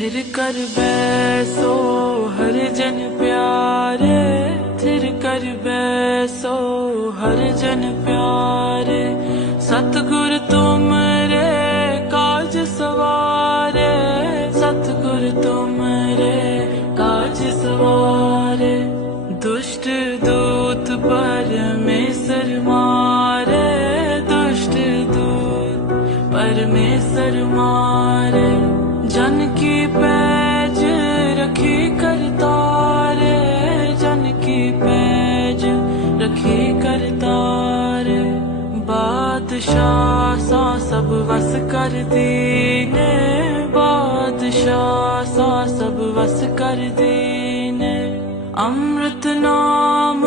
थिर कर बैसो हर जन प्यारे थिर कर बैसो हर जन प्यारे। सतगुर तुमरे काज सवारे सतगुर तुमरे काज सवारे। दुष्ट दूत परमेश्वर मारे दुष्ट दूत परमेश्वर मारे की पैज रखी करतारे जन की पैज रखी करतारे बादशाह सा सब वस कर बादशाह सा सब वस कर अमृत नाम